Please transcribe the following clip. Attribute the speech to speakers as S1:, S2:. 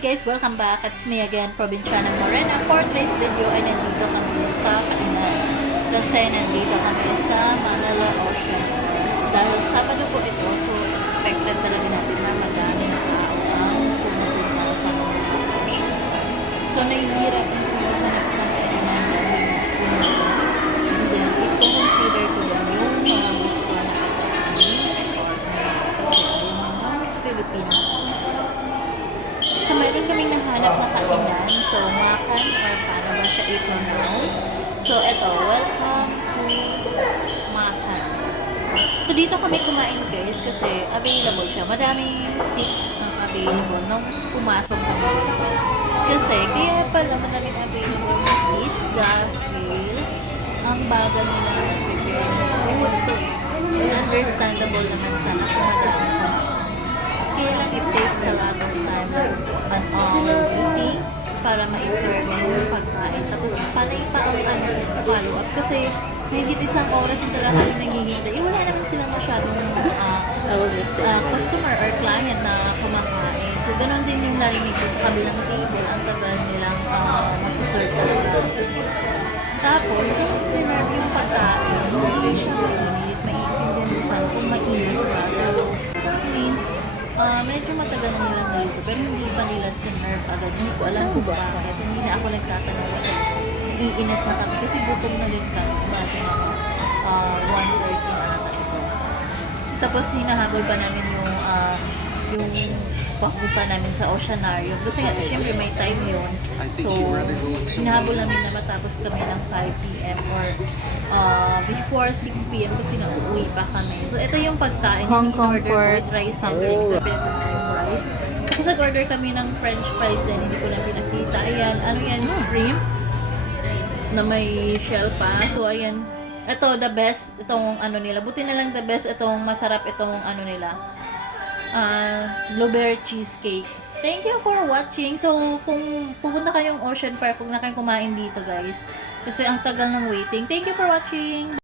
S1: guys, welcome back. It's me again, Provinciana Morena. For today's video ay nandito kami sa Kainan. Kasi nandito kami sa Manila Ocean. Dahil Sabado po ito, so expected talaga natin na madaming tao ang pumupunta sa Manila Ocean. So nahihirap yung pumunta ng Kainan dahil pumunta. And then, i-consider ko lang yung mga gusto na kakainin or kasi ayun mga Pilipino. So, meron kaming nahanap na kainan. So, makan or paano ba siya i-pronounce. So, eto, welcome to makan. So, dito kami kumain guys kasi available siya. Madaming seats ang available nung pumasok kami. Kasi, kaya pala madaming available na seats dahil ang bagal nila nag-prepare ng food. So, understandable naman sana kung madami kaya lang it takes a all waiting para ma-serve yung pagkain. Tapos panay pa ang ano, follow up kasi higit isang oras na talaga kami naghihintay. Eh, wala naman silang masyadong uh, uh, customer or client na kumakain. So, ganun din yung narinig ko sa kabilang table. Ang tagal nilang uh, magsaserve talaga. Tapos, kung sinerve yung pagkain, hindi siya mainit, maiintindihan mo sana kung mainit. So, means, Ah, medyo matagal nalito, pero hindi pa nila sinerve agad. Hindi ko alam kung bakit. Hindi na ako nagtatanong kasi iinis na kami kasi gutom na din kami. Dati na uh, 1.30 na ata ito. Tapos hinahabol pa namin yung ah, yung papunta namin sa Oceanarium. Kasi nga, syempre may time yun. So, hinahabol namin na matapos kami ng 5 p.m. or uh, before 6 p.m. kasi nauuwi pa kami. So, ito yung pagkain.
S2: Hong Kong pork
S1: rice something. Yung rice. Tapos nag-order kami ng french fries din. Hindi ko lang pinakita. Ayan, ano yan? Cream na may shell pa. So, ayan. Ito, the best. Itong ano nila. Buti na lang the best. Itong masarap itong ano nila. Ah, blueberry cheesecake. Thank you for watching. So, kung pupunta kayong Ocean Park, kung na kayong kumain dito, guys. Kasi ang tagal ng waiting. Thank you for watching.